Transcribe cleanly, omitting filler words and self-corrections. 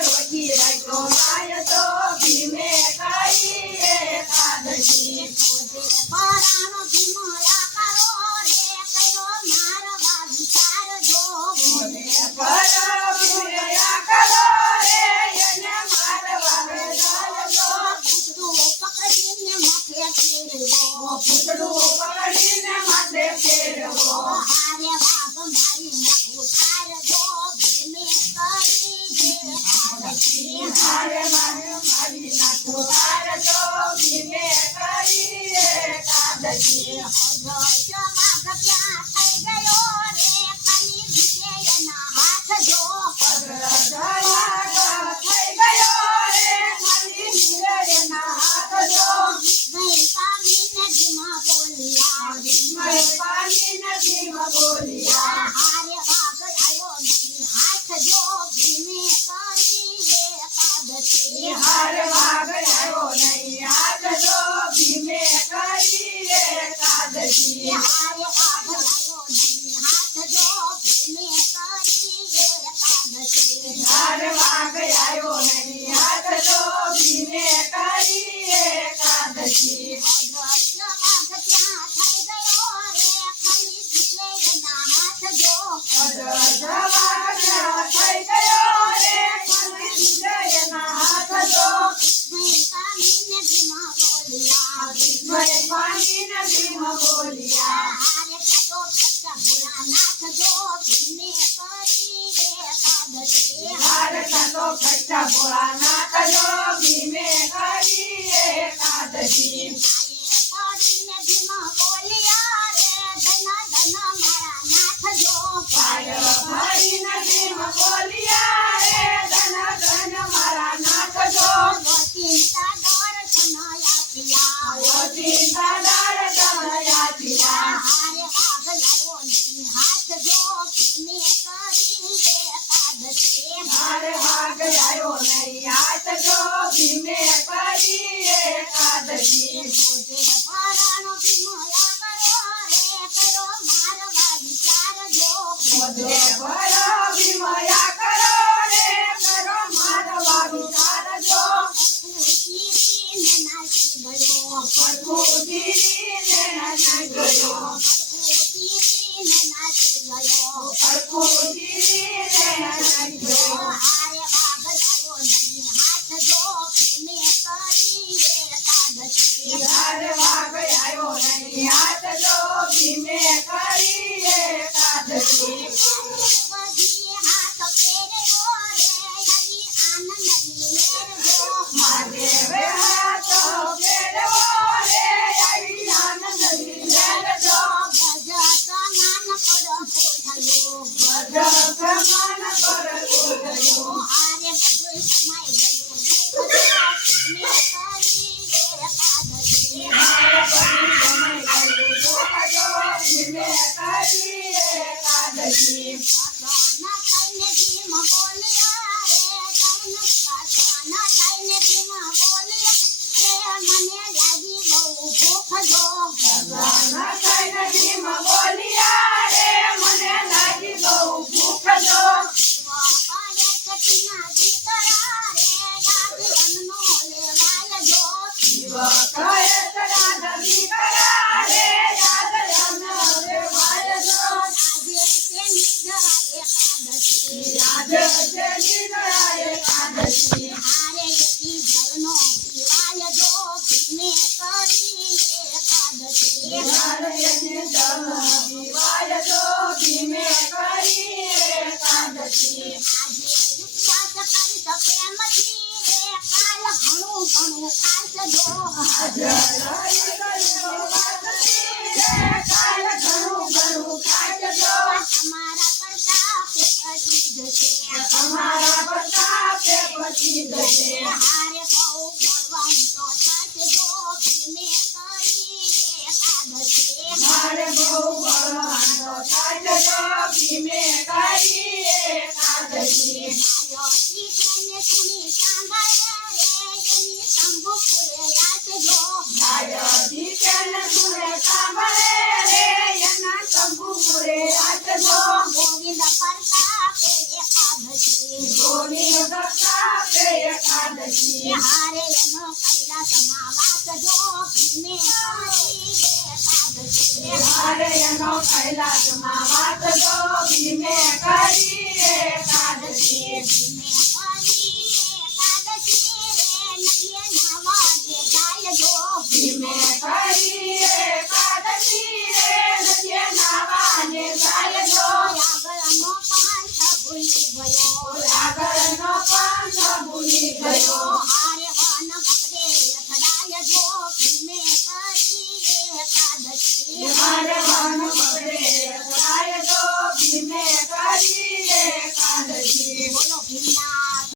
રોકી રાખ્યો માય તો ભીમે કરી એકાદશી એકાદશી અદ્રશ્ય વાઘ ક્યાં થઈ ગયો રે ખાલી દીશે એના હાથ જો અદ્રશ્ય વાઘ થઈ ગયો રે ખાલી દીશે એના હાથ જો મેં પામીને ધીમા બોલ્યા વિસ્મય પામીને ધીમા બોલ્યા હારે વાઘ આવ્યો નહીં હાથ જો ભીમે કરી એકાદશી હાર વાઘ આવ્યો નહીં હાથ જો ભીમે કરી એકાદશી હારે વાઘ આવ્યો નહીં હાથ જો ભીમે કરી એકાદશી હાર વાઘ આવ્યો નહીં હાથ જો ભીમે કરી એકાદશી અદ્રશ્ય વાઘ ક્યાં થઈ ગયો રે ખાલી દીશે એના હાથ જો અદ્રશ્ય વાઘ થઈ ગયો રે ખાલી દીશે એના હાથ જો મેં પામીને ધીમા બોલ્યા વિસ્મય પામીને ધીમા બોલ્યા હારે કાતો ભક્ત ભોળાનાથ જો ભીમે કરી એકાદશી હાર કાતો ખટ્ટા ભોળાનાથ જો ભીમે કરી એકાદશી પડીને ધીમા બોલ્યા રે ધન ધન મારા નાથ જો પાય ભરીને ધીમા બોલ્યા રે ધન ધન મારા નાથ જો ચિંતા દર્શન આપ્યા ચિંતા દર્શન આપ્યા હારે વાઘ લાવ્યો નહીં હાથ જો ભીમે કરી એકાદશી હાર વાઘ આવ્યો નહીં હાથ જો ભીમે કરી એકાદશી ભોજે પરાણો ભીમયા કરો રે કરો મારવા વિચાર જો મોજે ભરો ભીમયા કરો રે કરો મારવા વિચાર જો પૂજીને નાચી ગયો પડખું ધીરીને નાચી ગયો પૂજીને નાચી ગયો પડખું ધીરીને નાચી ગયો હારે વાઘ લાવ્યો નહીં હાથ જો ભીમે કરી એકાદશી હાર વાઘ આવ્યો નહીં હાથ જો ભીમે કરી એકાદશી વધી હાથ ફેરવ્યો રે હરી આનંદની લહેર જો મહાદેવે હાથ ફેરવો રે આવી આનંદની લહેર જો ગજ સમાન પડો થયો બધા સમાન પર ઉઠ્યો હારે બધું સમાઈ ગયું દુઃખ ભીમે કરી એકાદશી હાર પડી જમાઈ ગયું દુઃખ જો ભીમે કરી એકાદશી પાછાના થઈને ભીમ બોલ્યા રે થઈને પાછાના થઈને ભીમ બોલ્યા રે મને લાગી બહુ ભૂખ જો ભગવાન થઈને ભીમ બોલ્યા રે મને લાગી બહુ ભૂખ જો પાડે કટીના દીકરા રે યાદ અન્નો લેવાય જો શિવ કહે તરા દીકરા રે યાદ અન્ન લેવાય જો આજે તેની જાય એકાદશી યાદ છે નિર્ણય એકાદશી હારે યતી જળનો પીવાય જો ભીમે કરી એકાદશી ભારતને જલ દિવાય જો ભીમે કરી એકાદશી આજે ઉપવાસ કરી તો પ્રેમથી રે કાલ ઘણું ઘણું ખાસ જો આજ રહી ગયો વાતથી રે કાલ ઘણું ઘણું ખાજજો તમારા પ્રતાપે પતી જશે તમારા પ્રતાપે પતી જશે હારે બહુ બળવાન તો થજો ભીમે કરી એકાદશી મારે બહુ બળવાન થાજજો ભીમે કરી એકાદશી આયોથી તેને સુની સાંભળે રે એની શંભુપુરે રાખજો ગાયથી તેને સુરે સાંભળે રે એના શંભુપુરે રાખજો ગોવિંદ પ્રતાપે એકાદશી ગોવિંદ પ્રતાપે એકાદશી હારે એનો કૈલાસમાં વાસજો ભીમે કરી એકાદશી મારે એનો કૈલાસમાં વાસજો ભીમે કરી એકાદશી